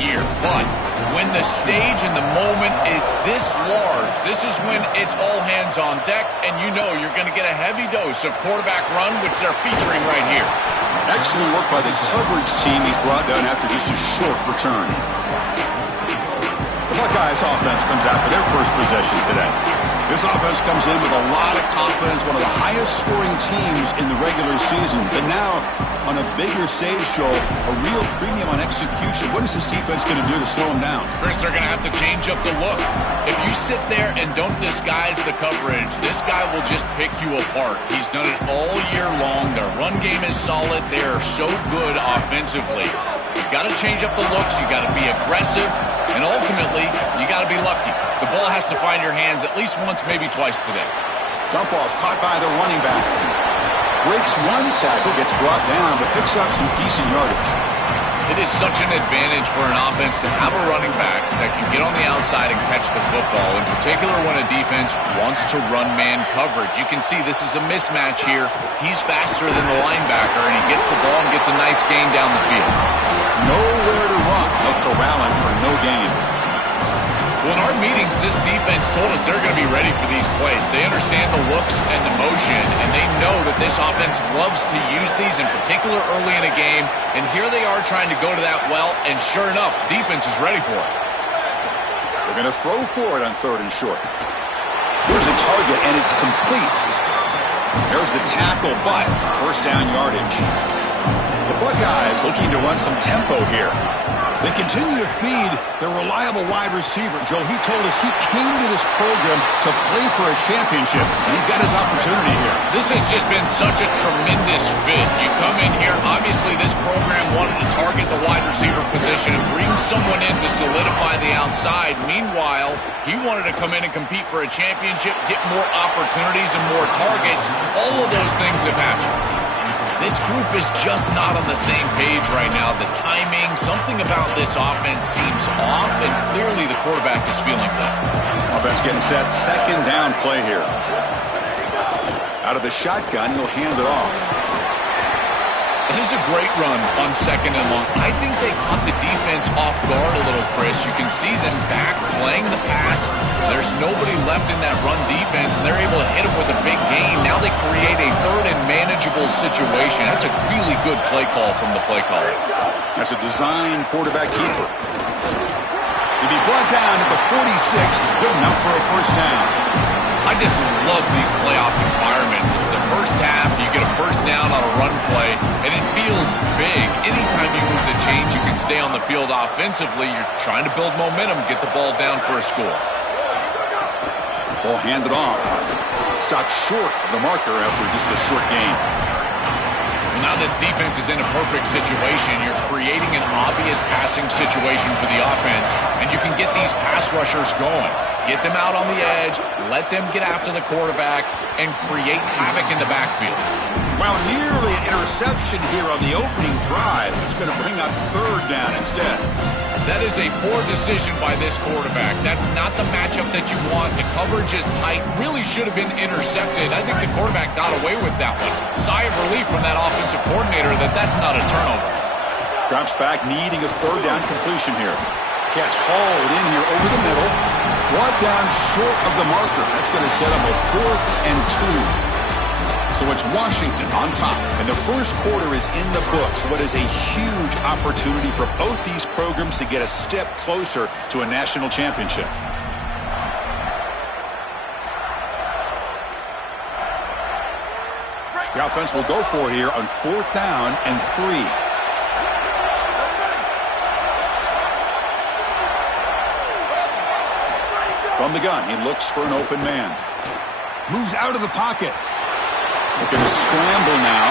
year. But when the stage and the moment is this large, this is when it's all hands on deck, and you know you're going to get a heavy dose of quarterback run, which they're featuring right here. Excellent work by the coverage team. He's brought down after just a short return. The Buckeyes offense comes out for their first possession today. This offense comes in with a lot of confidence, one of the highest scoring teams in the regular season. But now, on a bigger stage, Joel, a real premium on execution. What is this defense going to do to slow them down? Chris, they're going to have to change up the look. If you sit there and don't disguise the coverage, this guy will just pick you apart. He's done it all year long. Their run game is solid. They are so good offensively. You've got to change up the looks. You've got to be aggressive. And ultimately, you got to be lucky. The ball has to find your hands at least once, maybe twice today. Dump ball's caught by the running back. Breaks one tackle, gets brought down, but picks up some decent yardage. It is such an advantage for an offense to have a running back that can get on the outside and catch the football, in particular when a defense wants to run man coverage. You can see this is a mismatch here. He's faster than the linebacker, and he gets the ball and gets a nice gain down the field. Nowhere to run. They'll corral him for no gain. Well, in our meetings, this defense told us they're going to be ready for these plays. They understand the looks and the motion, and they know that this offense loves to use these, in particular early in a game. And here they are trying to go to that well, and sure enough, defense is ready for it. They're going to throw for it on 3rd and short. Here's a target, and it's complete. There's the tackle, but first down yardage. The Buckeyes looking to run some tempo here. They continue to feed their reliable wide receiver. Joe, he told us he came to this program to play for a championship, and he's got his opportunity here. This has just been such a tremendous fit. You come in here, obviously this program wanted to target the wide receiver position and bring someone in to solidify the outside. Meanwhile, he wanted to come in and compete for a championship, get more opportunities and more targets. All of those things have happened. This group is just not on the same page right now. The timing, something about this offense seems off, and clearly the quarterback is feeling that. Offense getting set. Second down play here. Out of the shotgun, he'll hand it off. It is a great run on 2nd and long. I think they caught the defense off guard a little, Chris. You can see them back playing the pass. There's nobody left in that run defense, and they're able to hit him with a big gain. Now they create a 3rd and manageable situation. That's a really good play call from the play caller. That's a design quarterback keeper. He'll be brought down at the 46. Good enough for a first down. I just love these playoff environments. It's the first half, you get a first down on a run play, and it feels big. Anytime you move the chains, you can stay on the field offensively. You're trying to build momentum, get the ball down for a score. Ball handed off. Stopped short of the marker after just a short gain. Well, now this defense is in a perfect situation. You're creating an obvious passing situation for the offense, and you can get these pass rushers going. Get them out on the edge, let them get after the quarterback, and create havoc in the backfield. Well, nearly an interception here on the opening drive. It's going to bring up 3rd down instead. That is a poor decision by this quarterback. That's not the matchup that you want. The coverage is tight. Really should have been intercepted. I think the quarterback got away with that one. Sigh of relief from that offensive coordinator that that's not a turnover. Drops back, needing a 3rd down completion here. Catch hauled in here over the middle. Brought down short of the marker. That's going to set up a 4th and 2. So it's Washington on top, and the first quarter is in the books. What is a huge opportunity for both these programs to get a step closer to a national championship. The offense will go for here on 4th down and 3. From the gun, he looks for an open man. Moves out of the pocket. Looking to scramble now.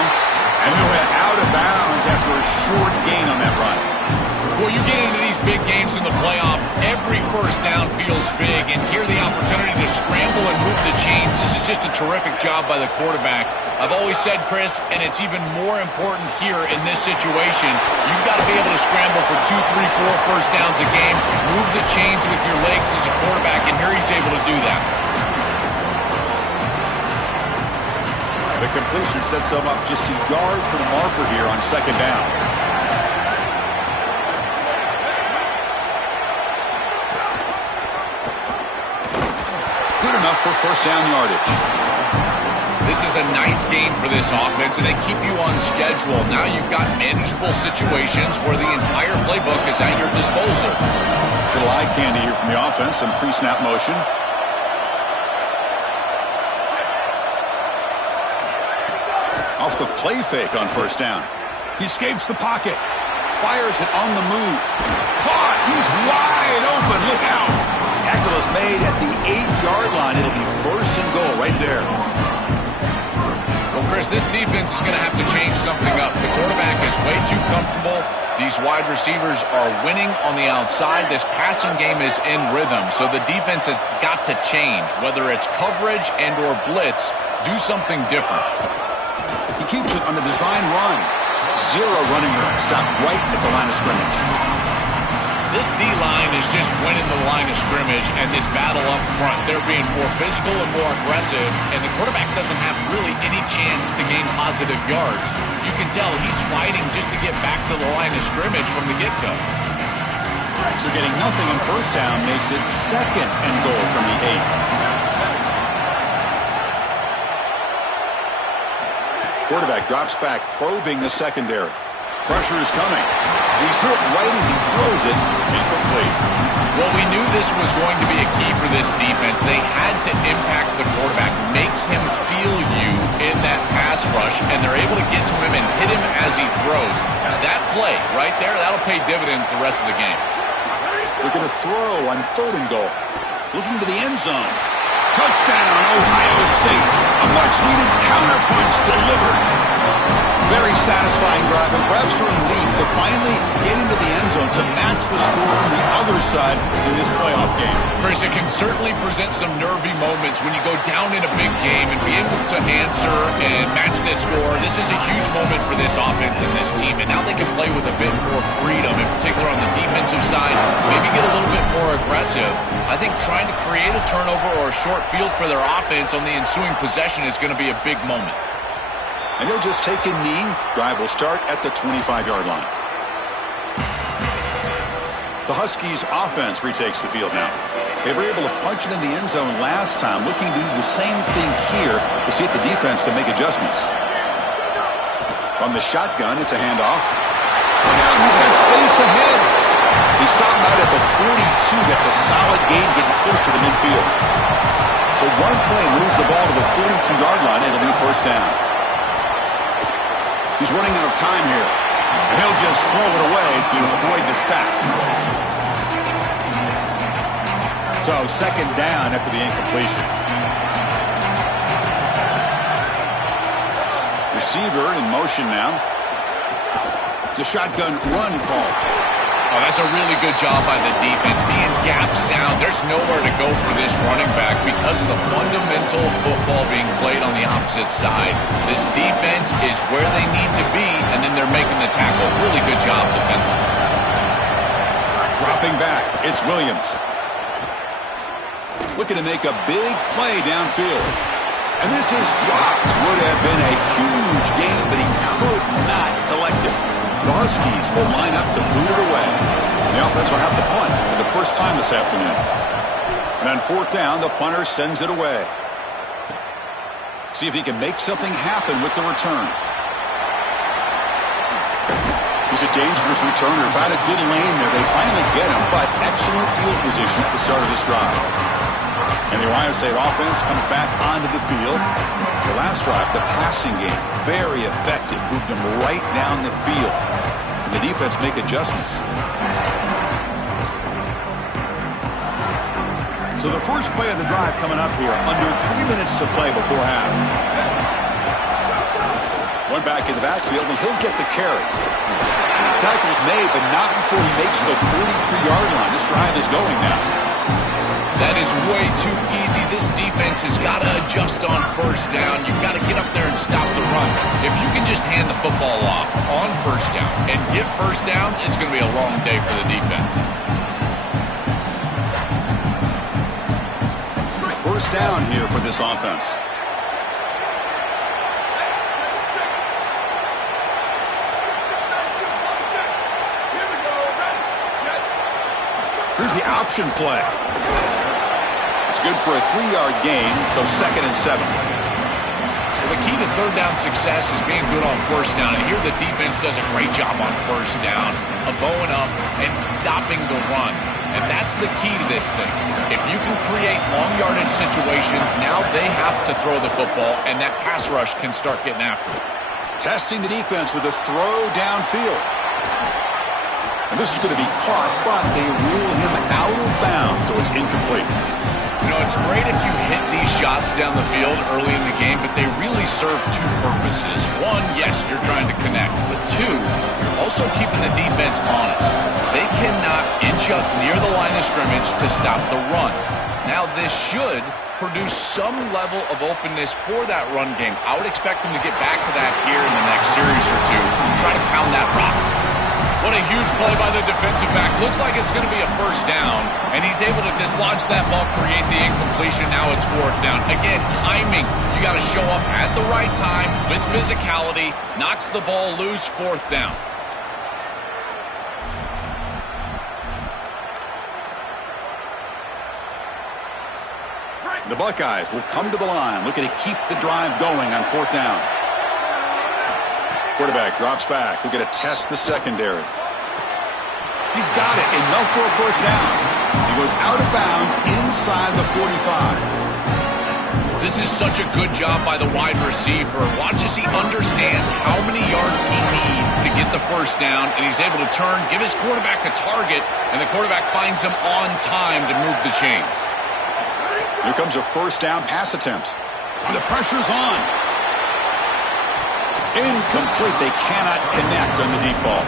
And he'll head out of bounds after a short gain on that run. Well, you get into these big games in the playoff, every first down feels big, and here the opportunity to scramble and move the chains. This is just a terrific job by the quarterback. I've always said, Chris, and it's even more important here in this situation, you've got to be able to scramble for 2, 3, 4 first downs a game, move the chains with your legs as a quarterback, and here he's able to do that. The completion sets him up just a yard for the marker here on 2nd down. for first down yardage. This is a nice game for this offense, and they keep you on schedule. Now you've got manageable situations where the entire playbook is at your disposal. Little eye candy here from the offense, some pre-snap motion. Off the play fake on first down. He escapes the pocket. Fires it on the move. Caught. He's wide open. Look out. Tackle is made at the 8-yard line. It'll be first and goal right there. Well, Chris, this defense is going to have to change something up. The quarterback is way too comfortable. These wide receivers are winning on the outside. This passing game is in rhythm, so the defense has got to change. Whether it's coverage and or blitz, do something different. He keeps it on the design run. 0 running room. Stopped right at the line of scrimmage. This D-line is just winning the line of scrimmage, and this battle up front, they're being more physical and more aggressive, and the quarterback doesn't have really any chance to gain positive yards. You can tell he's fighting just to get back to the line of scrimmage from the get-go. So getting nothing on first down makes it second and goal from the 8. Quarterback drops back, probing the secondary. Pressure is coming. He's hit right as he throws it. Incomplete. Well, we knew this was going to be a key for this defense. They had to impact the quarterback, make him feel you in that pass rush, and they're able to get to him and hit him as he throws. That play right there, that'll pay dividends the rest of the game. They're going to throw on third and goal. Looking to the end zone. Touchdown, Ohio State. A much-needed counterpunch delivered. Very satisfying drive, and Braves are in lead to finally get into the end zone to match the score from the other side in this playoff game. Chris, it can certainly present some nervy moments when you go down in a big game and be able to answer and match this score. This is a huge moment for this offense and this team, and now they can play with a bit more freedom, in particular on the defensive side, maybe get a little bit more aggressive. I think trying to create a turnover or a short field for their offense on the ensuing possession is going to be a big moment. And he'll just take a knee. Drive will start at the 25-yard line. The Huskies offense retakes the field now. They were able to punch it in the end zone last time, looking to do the same thing here to see if the defense can make adjustments. From the shotgun, it's a handoff. And now he's got space ahead. He's stopped out at the 42. That's a solid gain, getting closer to midfield. So one play moves the ball to the 42-yard line. It'll be first down. He's running out of time here. And he'll just throw it away to avoid the sack. So second down after the incompletion. Receiver in motion now. It's a shotgun run call. Oh, that's a really good job by the defense. Being gap sound, there's nowhere to go for this running back because of the fundamental football being played on the opposite side. This defense is where they need to be, and then they're making the tackle. Really good job defensively. Dropping back, it's Williams. Looking to make a big play downfield. And this is dropped. Would have been a huge gain, but he could not collect it. The Huskies will line up to boot it away. The offense will have to punt for the first time this afternoon. And on fourth down, the punter sends it away. See if he can make something happen with the return. He's a dangerous returner. Found a good lane there. They finally get him, but excellent field position at the start of this drive. And the Ohio State offense comes back onto the field. The last drive, the passing game, very effective. Moved them right down the field. And the defense make adjustments. So the first play of the drive coming up here, under 3 minutes to play before half. One back in the backfield, and he'll get the carry. Tackle's made, but not before he makes the 43-yard line. This drive is going now. That is way too easy. This defense has got to adjust on first down. You've got to get up there and stop the run. If you can just hand the football off on first down and get first downs, it's going to be a long day for the defense. First down here for this offense. Here's the option play. It's good for a 3-yard gain, so 2nd and 7. Well, the key to third down success is being good on first down. And here the defense does a great job on first down of bowing up and stopping the run. And that's the key to this thing. If you can create long yardage situations, now they have to throw the football, and that pass rush can start getting after it. Testing the defense with a throw downfield. And this is going to be caught, but they rule him out of bounds, so it's incomplete. You know, it's great if you hit these shots down the field early in the game, but they really serve two purposes. One, yes, you're trying to connect. But two, you're also keeping the defense honest. They cannot inch up near the line of scrimmage to stop the run. Now, this should produce some level of openness for that run game. I would expect them to get back to that here in the next series or two and try to pound that rock. What a huge play by the defensive back. Looks like it's going to be a first down, and he's able to dislodge that ball, create the incompletion. Now it's 4th down. Again, timing. You got to show up at the right time with physicality. Knocks the ball loose, 4th down. The Buckeyes will come to the line, looking to keep the drive going on 4th down. Quarterback drops back. We're going to test the secondary. He's got it. Enough for a first down. He goes out of bounds inside the 45. This is such a good job by the wide receiver. Watch as he understands how many yards he needs to get the first down, and he's able to turn, give his quarterback a target, and the quarterback finds him on time to move the chains. Here comes a first down pass attempt. The pressure's on. Incomplete. They cannot connect on the deep ball.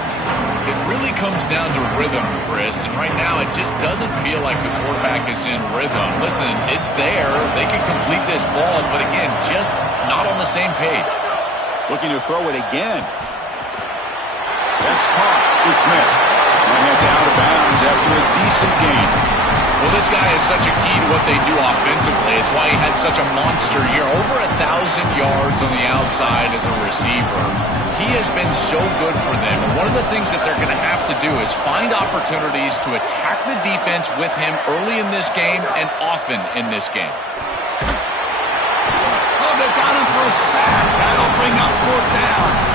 It really comes down to rhythm, Chris, and right now it just doesn't feel like the quarterback is in rhythm. Listen, it's there. They can complete this ball, but again, just not on the same page. Looking to throw it again. That's caught with Smith. And heads out of bounds after a decent gain. Well, this guy is such a key to what they do offensively. It's why he had such a monster year. Over 1,000 yards on the outside as a receiver. He has been so good for them. And one of the things that they're going to have to do is find opportunities to attack the defense with him early in this game and often in this game. Oh, they got him for a sack. That'll bring up 4th down.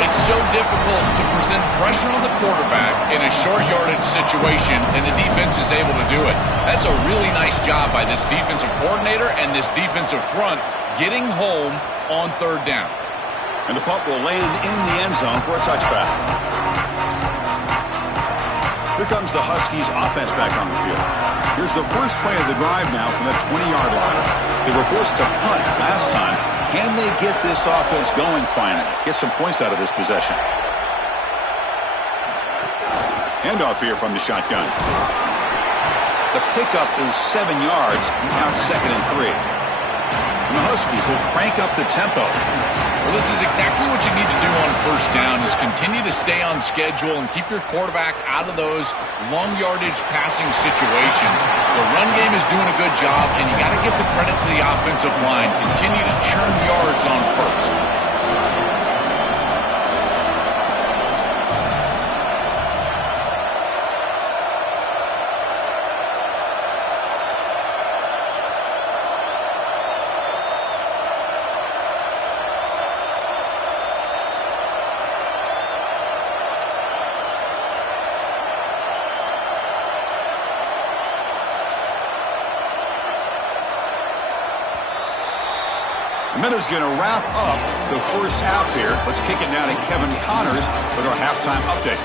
It's so difficult to present pressure on the quarterback in a short yardage situation, and the defense is able to do it. That's a really nice job by this defensive coordinator and this defensive front getting home on 3rd down. And the punt will land in the end zone for a touchback. Here comes the Huskies offense back on the field. Here's the first play of the drive now from the 20-yard line. They were forced to punt last time. Can they get this offense going finally? Get some points out of this possession. Handoff here from the shotgun. The pickup is 7 yards. Now it's 2nd and 3. And the Huskies will crank up the tempo. Well, this is exactly what you need to do on first down is continue to stay on schedule and keep your quarterback out of those long yardage passing situations. The run game is doing a good job, and you got to give the credit to the offensive line. Continue to churn yards on first. Miller's going to wrap up the first half here. Let's kick it now to Kevin Connors with our halftime update.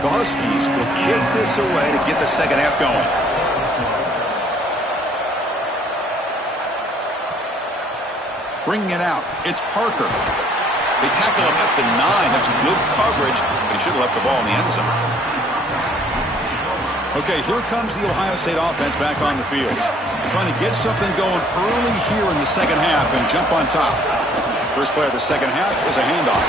The Huskies will kick this away to get the second half going. Bringing it out, it's Parker. They tackle him at the 9. That's good coverage, but he should have left the ball in the end zone. Okay, here comes the Ohio State offense back on the field. Trying to get something going early here in the second half and jump on top. First play of the second half is a handoff.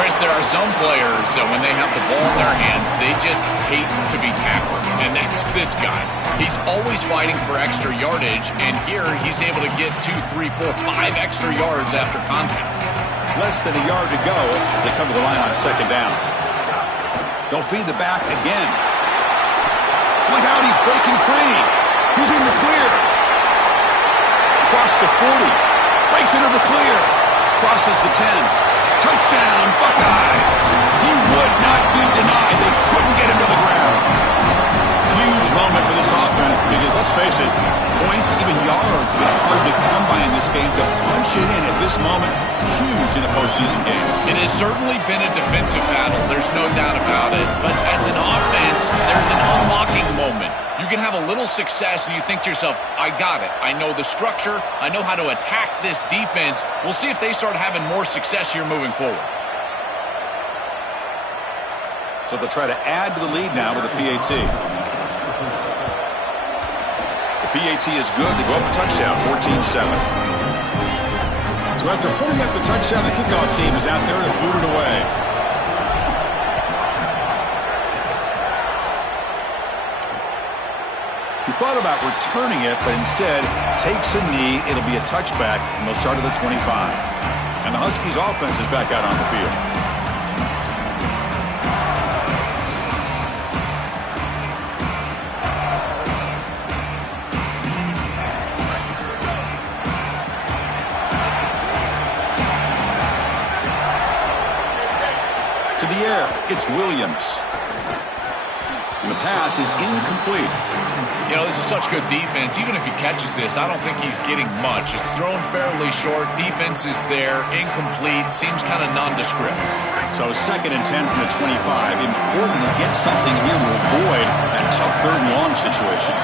Chris, there are some players that when they have the ball in their hands, they just hate to be tackled. And that's this guy. He's always fighting for extra yardage, and here he's able to get 2, 3, 4, 5 extra yards after contact. Less than a yard to go as they come to the line on second down. They'll feed the back again. Look out, he's breaking free. He's in the clear. Across the 40. Breaks into the clear. Crosses the 10. Touchdown, Buckeyes. He would not be denied. They couldn't get him to the ground. Huge moment for this offense because, let's face it, points, even yards, have been hard to come by in this game. To punch it in at this moment, huge in a postseason game. It has certainly been a defensive battle. There's no doubt about it. But as an offense, there's an unlocking moment. You can have a little success and you think to yourself, I got it. I know the structure. I know how to attack this defense. We'll see if they start having more success here moving forward. So they'll try to add to the lead now with a PAT. The PAT is good. They go up a touchdown, 14-7. So after putting up a touchdown, the kickoff team is out there to boot it away. He thought about returning it, but instead takes a knee. It'll be a touchback, and they'll start at the 25. And the Huskies' offense is back out on the field. To the air, it's Williams. And the pass is incomplete. You know, this is such good defense. Even if he catches this, I don't think he's getting much. It's thrown fairly short. Defense is there. Incomplete. Seems kind of nondescript. So 2nd and 10 from the 25. Important to get something here to avoid that tough 3rd and long situation.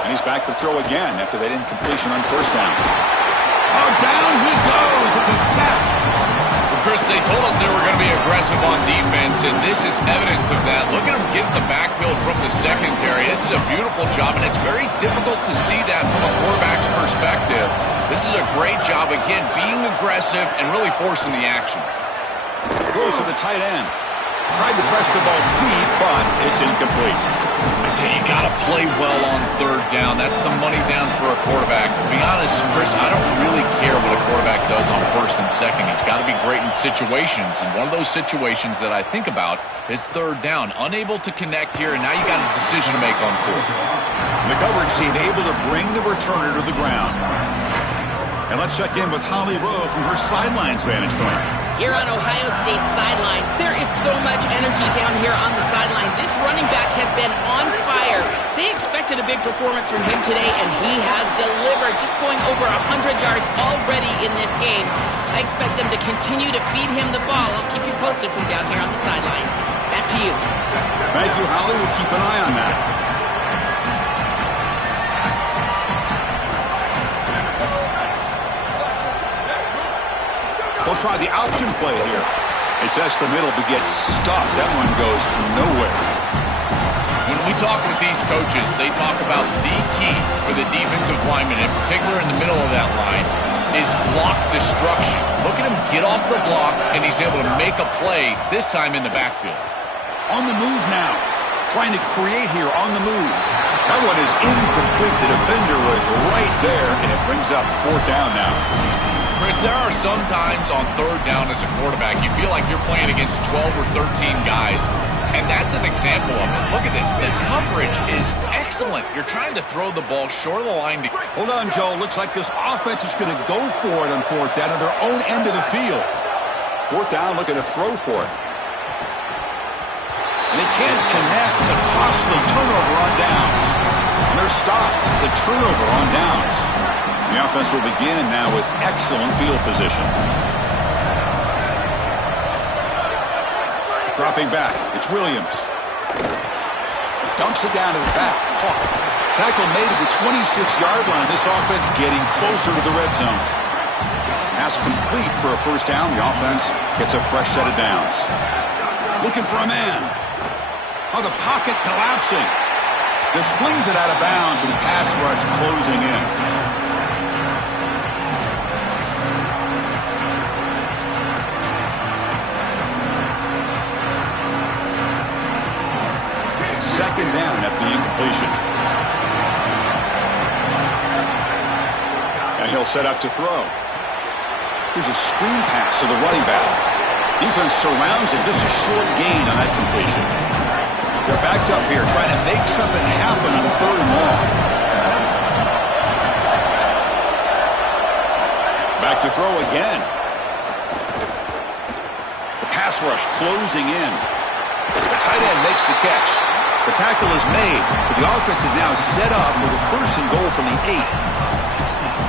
And he's back to throw again after that incompletion on 1st down. Oh, down he goes. It's a sack. Chris, they told us they were going to be aggressive on defense, and this is evidence of that. Look at them get the backfield from the secondary. This is a beautiful job, and it's very difficult to see that from a quarterback's perspective. This is a great job, again, being aggressive and really forcing the action. Goes to the tight end. Tried to press the ball deep, but it's incomplete. I tell you, you got to play well on 3rd down. That's the money down for a quarterback. To be honest, Chris, I don't really care what a quarterback does on 1st and 2nd. He's got to be great in situations, and one of those situations that I think about is 3rd down. Unable to connect here, and now you got a decision to make on 4th. The coverage team able to bring the returner to the ground. And let's check in with Holly Rowe from her sidelines vantage point. Here on Ohio State's sideline, there is so much energy down here on the sideline. This running back has been on fire. They expected a big performance from him today, and he has delivered, just going over 100 yards already in this game. I expect them to continue to feed him the ball. I'll keep you posted from down here on the sidelines. Back to you. Thank you, Holly. We'll keep an eye on that. They'll try the option play here. They test the middle, but gets stuffed. That one goes nowhere. When we talk with these coaches, they talk about the key for the defensive lineman, in particular in the middle of that line, is block destruction. Look at him get off the block, and he's able to make a play, this time in the backfield. On the move now. Trying to create here on the move. That one is incomplete. The defender was right there, and it brings up 4th down now. Chris, there are some times on 3rd down as a quarterback, you feel like you're playing against 12 or 13 guys, and that's an example of it. Look at this. The coverage is excellent. You're trying to throw the ball short of the line. Hold on, Joe. Looks like this offense is going to go for it on 4th down at their own end of the field. 4th down, looking to throw for it. And they can't connect. It's a costly turnover on downs. And they're stopped. It's a turnover on downs. The offense will begin now with excellent field position. Dropping back, it's Williams. Dumps it down to the back. Tackle made at the 26-yard line. This offense getting closer to the red zone. Pass complete for a 1st down. The offense gets a fresh set of downs. Looking for a man. Oh, the pocket collapsing. Just flings it out of bounds with the pass rush closing in. Second down after the incompletion. And he'll set up to throw. Here's a screen pass to the running back. Defense surrounds him. Just a short gain on that completion. They're backed up here trying to make something happen on 3rd and long. Back to throw again. The pass rush closing in. The tight end makes the catch. The tackle is made, but the offense is now set up with a 1st and goal from the 8.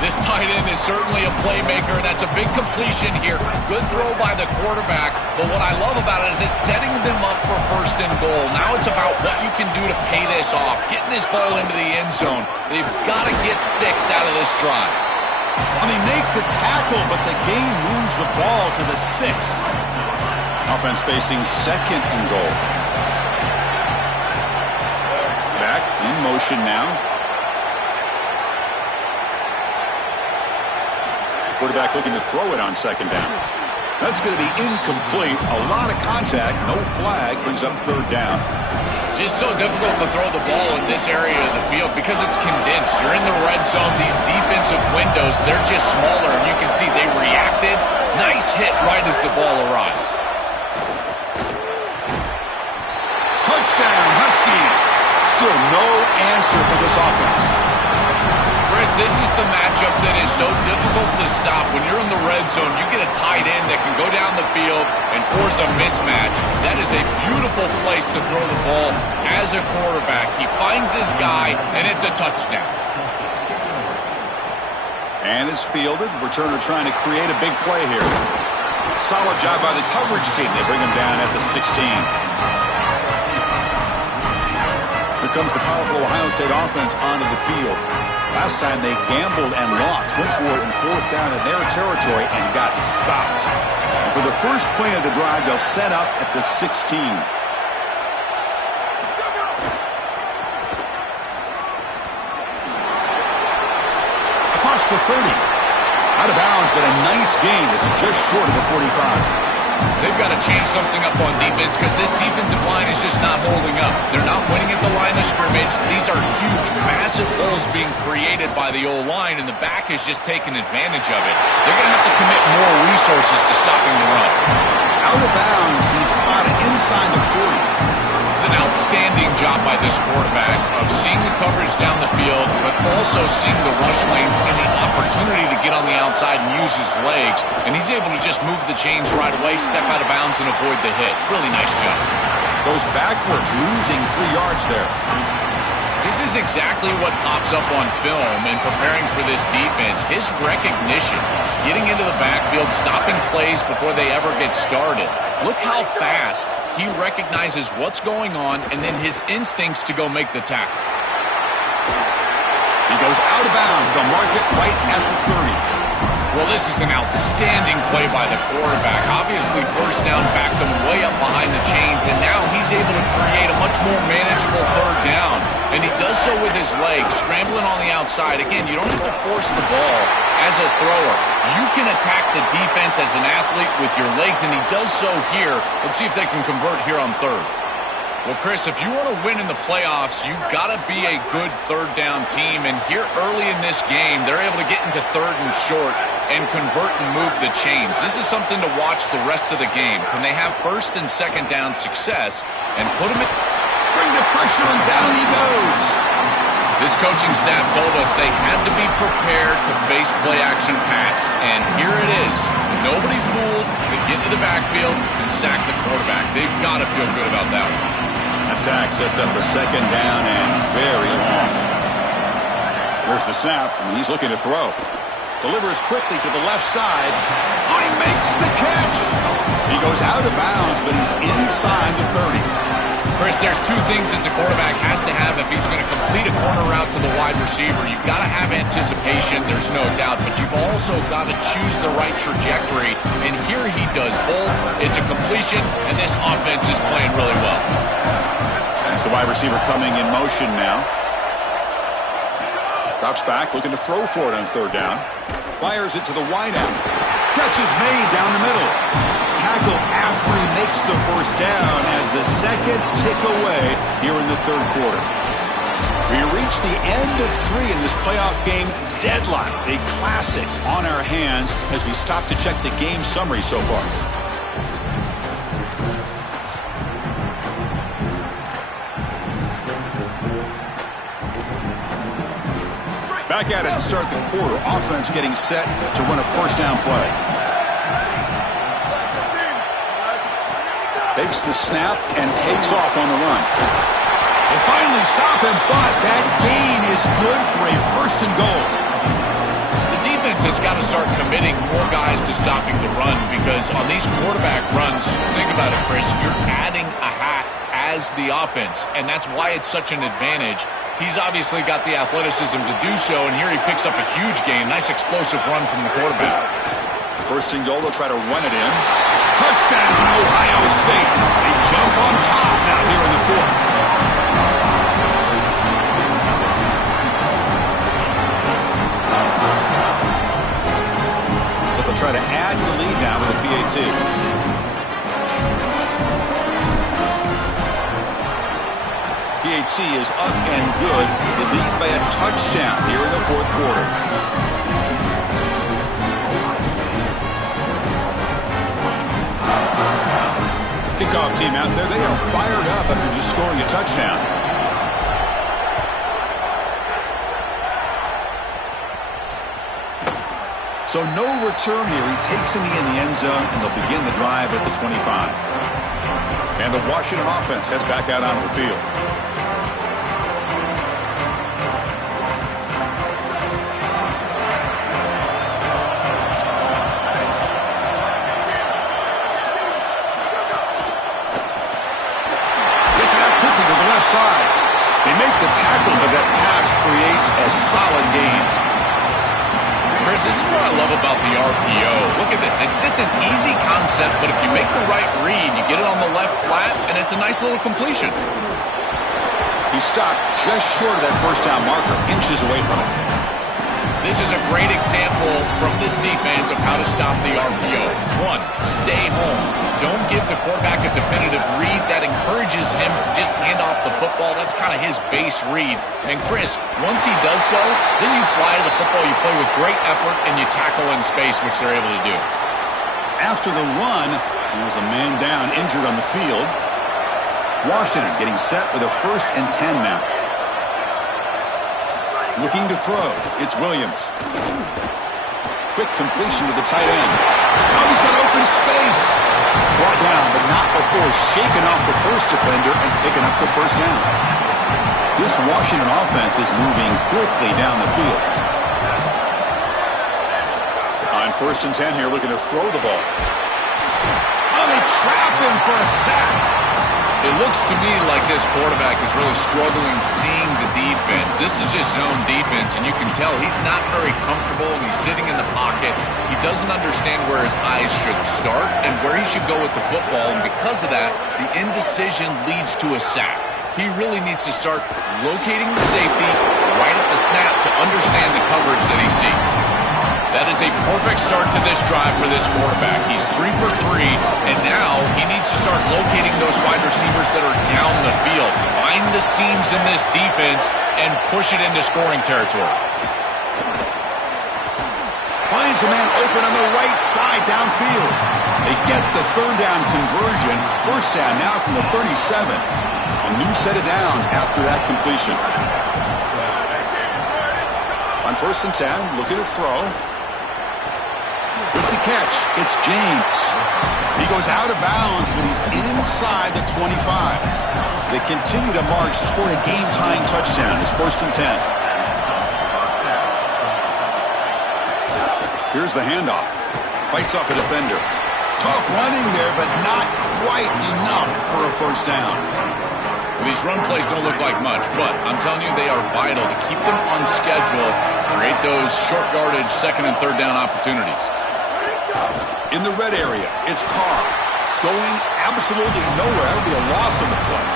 This tight end is certainly a playmaker. That's a big completion here. Good throw by the quarterback. But what I love about it is it's setting them up for 1st and goal. Now it's about what you can do to pay this off. Getting this ball into the end zone. They've got to get 6 out of this drive. Well, they make the tackle, but the game moves the ball to the 6. Offense facing 2nd and goal. Back in motion now. Quarterback looking to throw it on 2nd down. That's going to be incomplete. A lot of contact. No flag. Brings up 3rd down. Just so difficult to throw the ball in this area of the field because it's condensed. You're in the red zone. These defensive windows, they're just smaller. And you can see they reacted. Nice hit right as the ball arrives. Touchdown, Huskies. Still no answer for this offense. Chris, this is the matchup that is so difficult to stop. When you're in the red zone, you get a tight end that can go down the field and force a mismatch. That is a beautiful place to throw the ball as a quarterback. He finds his guy, and it's a touchdown. And it's fielded. Returner trying to create a big play here. Solid job by the coverage team. They bring him down at the 16. Here comes the powerful Ohio State offense onto the field. Last time they gambled and lost. Went for it in 4th down in their territory and got stopped. And for the first play of the drive, they'll set up at the 16. Across the 30. Out of bounds, but a nice gain. It's just short of the 45. They've got to change something up on defense because this defensive line is just not holding up. They're not winning at the line of scrimmage. These are huge, massive holes being created by the O-line, and the back is just taking advantage of it. They're going to have to commit more resources to stopping the run. Out of bounds, he's spotted inside the 40. It's an outstanding job by this quarterback of seeing the coverage down the field, but also seeing the rush lanes and the opportunity to get on the outside and use his legs. And he's able to just move the chains right away, step out of bounds, and avoid the hit. Really nice job. Goes backwards, losing 3 yards there. This is exactly what pops up on film in preparing for this defense. His recognition, getting into the backfield, stopping plays before they ever get started. Look how fast he recognizes what's going on and then his instincts to go make the tackle. He goes out of bounds. They'll mark it right at the 30. Well, this is an outstanding play by the quarterback. Obviously, 1st down backed him way up behind the chains, and now he's able to create a much more manageable 3rd down. And he does so with his legs, scrambling on the outside. Again, you don't have to force the ball as a thrower. You can attack the defense as an athlete with your legs, and he does so here. Let's see if they can convert here on 3rd. Well, Chris, if you want to win in the playoffs, you've got to be a good 3rd down team. And here early in this game, they're able to get into 3rd and short and convert and move the chains. This is something to watch the rest of the game. Can they have 1st and 2nd down success and put them in? Bring the pressure, and down he goes. This coaching staff told us they had to be prepared to face play-action pass, and here it is. Nobody fooled. They get into the backfield and sack the quarterback. They've got to feel good about that one. That sack sets up a 2nd down and very long. Here's the snap, and he's looking to throw. Delivers quickly to the left side. Oh, he makes the catch. He goes out of bounds, but he's inside the 30. Chris, there's 2 things that the quarterback has to have if he's going to complete a corner route to the wide receiver. You've got to have anticipation, there's no doubt, but you've also got to choose the right trajectory, and here he does both. It's a completion, and this offense is playing really well. That's the wide receiver coming in motion now. Drops back, looking to throw for it on 3rd down. Fires it to the wideout. Catch is made down the middle. Tackle after he makes the 1st down as the seconds tick away here in the 3rd quarter. We reach the end of 3 in this playoff game. Deadlock, a classic on our hands as we stop to check the game summary so far. Back at it to start the quarter. Offense getting set to run a first down play. Takes the snap and takes off on the run. They finally stop him, but that gain is good for a first and goal. The defense has got to start committing more guys to stopping the run because on these quarterback runs, think about it, Chris, you're adding a hat as the offense, and that's why it's such an advantage. He's obviously got the athleticism to do so, and here he picks up a huge gain. Nice explosive run from the quarterback. First and goal, they'll try to run it in. Touchdown, Ohio State. They jump on top now here in the 4th. So they'll try to add to the lead now with a PAT. PAT is up and good. They lead by a touchdown here in the 4th quarter. Kickoff team out there. They are fired up after just scoring a touchdown. So no return here. He takes him in the end zone, and they'll begin the drive at the 25. And the Washington offense heads back out onto the field. Gets it out quickly to the left side. They make the tackle, but that pass creates a solid gain. Chris, this is what I love about the RPO. Look at this. It's just an easy concept, but if you make the right read, you get it on the left flat, and it's a nice little completion. He stopped just short of that first down marker, inches away from it. This is a great example from this defense of how to stop the RPO. 1, stay home. Don't give the quarterback a definitive read. That encourages him to just hand off the football. That's kind of his base read. And Chris, once he does so, then you fly to the football, you play with great effort, and you tackle in space, which they're able to do. After the run, there was a man down, injured on the field. Washington getting set with a 1st and 10 now. Looking to throw. It's Williams. Quick completion to the tight end. Now he's got open space. Brought down, but not before shaking off the first defender and picking up the first down. This Washington offense is moving quickly down the field. On 1st and 10 here, looking to throw the ball. Oh, they trap him for a sack. It looks to me like this quarterback is really struggling seeing the defense. This is just zone defense, and you can tell he's not very comfortable. He's sitting in the pocket. He doesn't understand where his eyes should start and where he should go with the football, and because of that, the indecision leads to a sack. He really needs to start locating the safety right at the snap to understand the coverage that he sees. That is a perfect start to this drive for this quarterback. He's 3 for 3, and now he needs to start locating those wide receivers that are down the field. Find the seams in this defense and push it into scoring territory. Finds a man open on the right side downfield. They get the 3rd down conversion. First down now from the 37. A new set of downs after that completion. On 1st and 10, looking to throw. With the catch, it's James. He goes out of bounds, but he's inside the 25. They continue to march toward a game-tying touchdown. It's 1st and 10. Here's the handoff. Fights off a defender. Tough running there, but not quite enough for a first down. These run plays don't look like much, but I'm telling you they are vital to keep them on schedule, create those short yardage 2nd and 3rd down opportunities. In the red area, it's Carr. Going absolutely nowhere. That would be a loss on the play.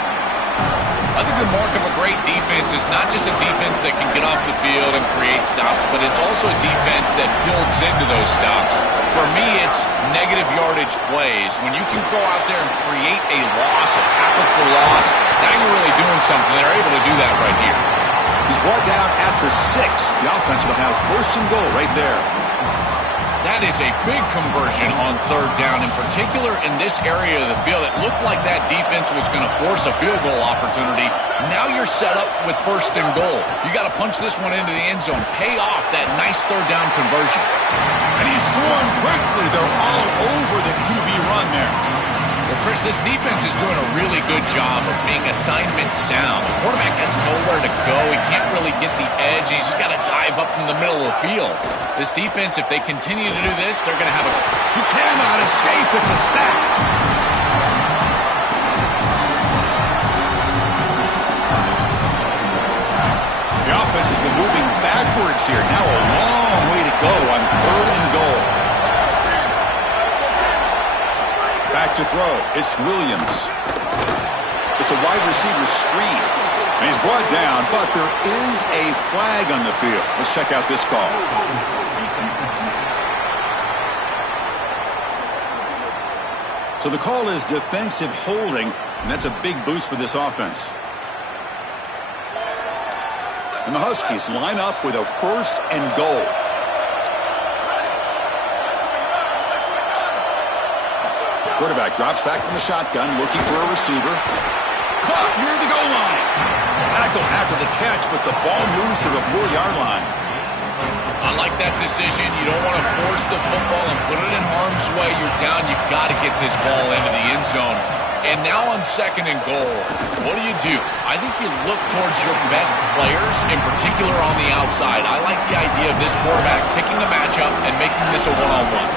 I think the mark of a great defense is not just a defense that can get off the field and create stops, but it's also a defense that builds into those stops. For me, it's negative yardage plays. When you can go out there and create a loss, a tackle for loss, now you're really doing something. They're able to do that right here. He's brought down at the 6. The offense will have first and goal right there. That is a big conversion on third down, in particular in this area of the field. It looked like that defense was going to force a field goal opportunity. Now you're set up with first and goal. You got to punch this one into the end zone, pay off that nice third down conversion. And he's swarmed quickly. They're all over the QB run there. Well, Chris, this defense is doing a really good job of being assignment sound. The quarterback has nowhere to go. He can't really get the edge. He's just got to dive up in the middle of the field. This defense, if they continue to do this, they're going to have a... He cannot escape. It's a sack. The offense has been moving backwards here. Now a long way to go on third and goal. Back to throw. It's Williams. It's a wide receiver screen. And he's brought down, but there is a flag on the field. Let's check out this call. So the call is defensive holding, and that's a big boost for this offense. And the Huskies line up with a first and goal. Quarterback drops back from the shotgun, looking for a receiver. Caught near the goal line. Tackle after the catch, but the ball moves to the 4-yard line. I like that decision. You don't want to force the football and put it in harm's way. You're down. You've got to get this ball into the end zone. And now on second and goal, what do? I think you look towards your best players, in particular on the outside. I like the idea of this quarterback picking a matchup and making this a one-on-one.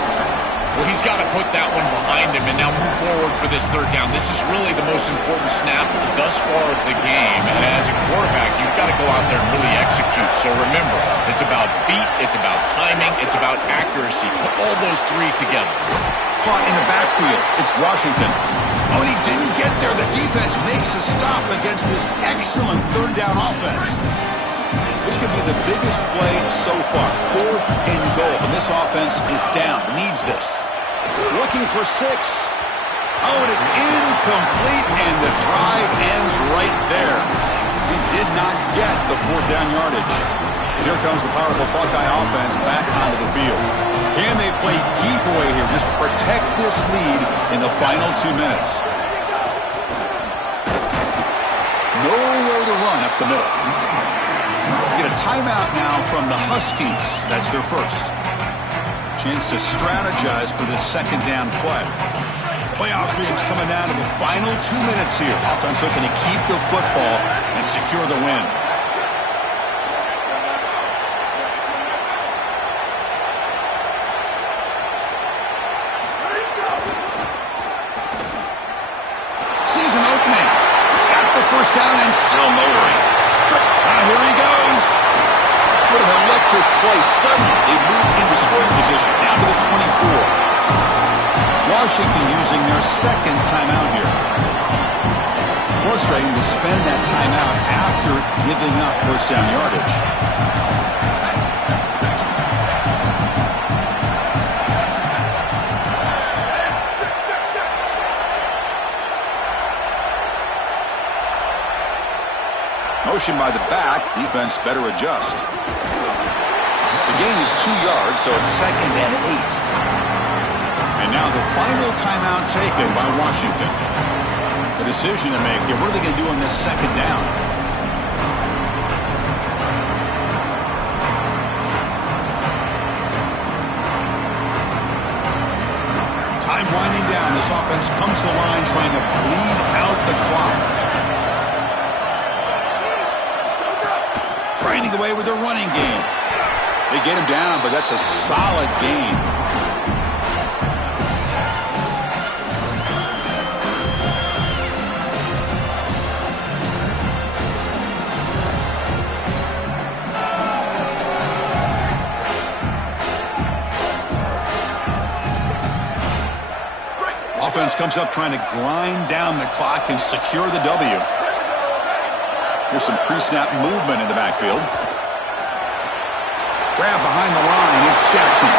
Well, he's got to put that one behind him and now move forward for this third down. This is really the most important snap thus far of the game. And as a quarterback, you've got to go out there and really execute. So remember, it's about feet, it's about timing, it's about accuracy. Put all those three together. Caught in the backfield. It's Washington. Oh, and he didn't get there. The defense makes a stop against this excellent third down offense. This could be the biggest play so far. Fourth and goal. And this offense is down. Needs this. Looking for 6. Oh, and it's incomplete, and the drive ends right there. He did not get the 4th down yardage. Here comes the powerful Buckeye offense back onto the field. Can they play keep away here? Just protect this lead in the final 2 minutes. Nowhere to run up the middle. Get a timeout now from the Huskies. That's their first. Chance to strategize for this second down play. Playoff dreams coming down to the final 2 minutes here. Offense looking to keep the football and secure the win. Season opening. He's got the first down and still motoring. Here he goes. What an electric play. Suddenly, they move into scoring position, down to the 24. Washington using their second timeout here. Frustrating to spend that timeout after giving up first down yardage. Motion by the back. Defense better adjust. The gain is 2 yards, so it's second and 8. And now the final timeout taken by Washington. The decision to make. What are they going to do on this second down? Time winding down. This offense comes to the line trying to bleed out the clock. Grinding away with their running game. They get him down, but that's a solid game. Offense comes up trying to grind down the clock and secure the W. Here's some pre-snap movement in the backfield. Grab behind the line. It's Jackson.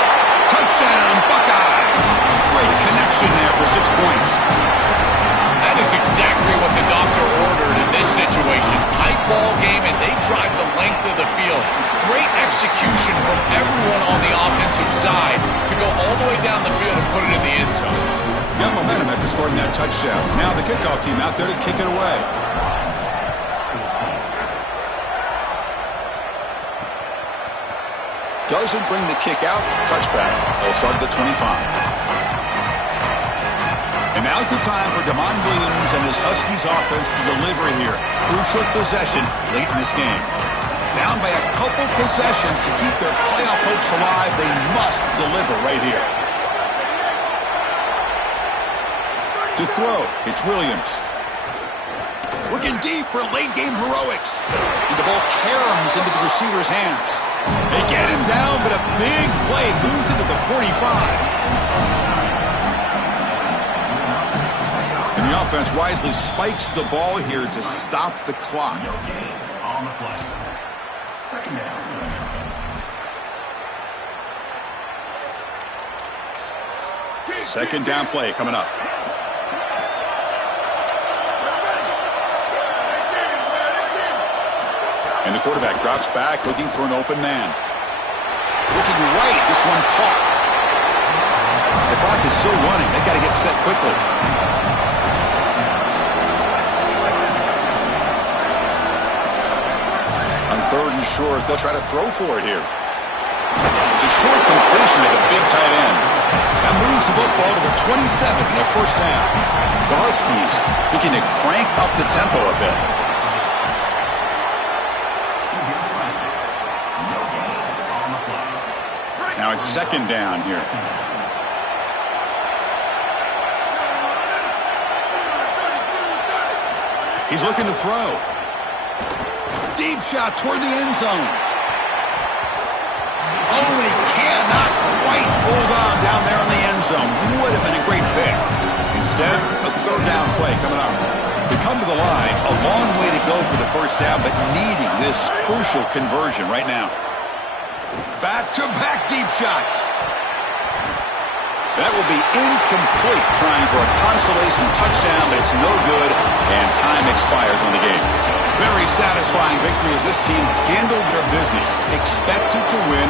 Touchdown, Buckeyes. Great connection there for 6 points. That is exactly what the doctor ordered in this situation. Tight ball game, and they drive the length of the field. Great execution from everyone on the offensive side to go all the way down the field and put it in the end zone. Got momentum after scoring that touchdown. Now the kickoff team out there to kick it away. Doesn't bring the kick out. Touchback. They'll start at the 25. And now's the time for Damon Williams and his Huskies offense to deliver here. Crucial possession late in this game. Down by a couple possessions to keep their playoff hopes alive. They must deliver right here. To throw, it's Williams. Looking deep for late-game heroics. And the ball caroms into the receiver's hands. They get him down, but a big play moves into the 45. And the offense wisely spikes the ball here to stop the clock. On the play. Second down. Second down play coming up. And the quarterback drops back, looking for an open man. Looking right, this one caught. The clock is still running. They've got to get set quickly. On third and short, they'll try to throw for it here. It's a short completion to the big tight end. That moves the football to the 27 in the first down. The Huskies looking to crank up the tempo a bit. Now it's second down here. He's looking to throw. Deep shot toward the end zone. Oh, and he cannot quite hold on down there in the end zone. Would have been a great pick. Instead, a third down play coming up. They come to the line, a long way to go for the first down, but needing this crucial conversion right now. Back-to-back deep shots. That will be incomplete, trying for a consolation touchdown, but it's no good, and time expires on the game. Very satisfying victory as this team handled their business, expected to win,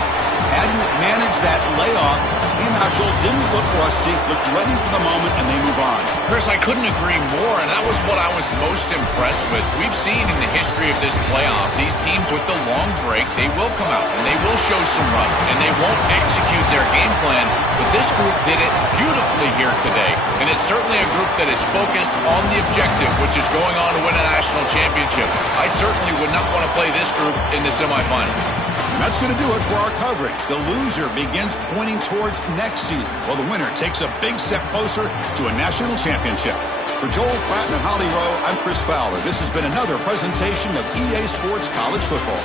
had to manage that layoff. Meanwhile, Joel didn't look rusty, looked ready for the moment, and they move on. Chris, I couldn't agree more, and that was what I was most impressed with. We've seen in the history of this playoff, these teams with the long break, they will come out, and they will show some rust, and they won't execute their game plan, but this group did it beautifully here today, and it's certainly a group that is focused on the objective, which is going on to win a national championship. I certainly would not want to play this group in the semifinal. And that's going to do it for our coverage. The loser begins pointing towards next season, while the winner takes a big step closer to a national championship. For Joel Pratt and Holly Rowe, I'm Chris Fowler. This has been another presentation of EA Sports College Football.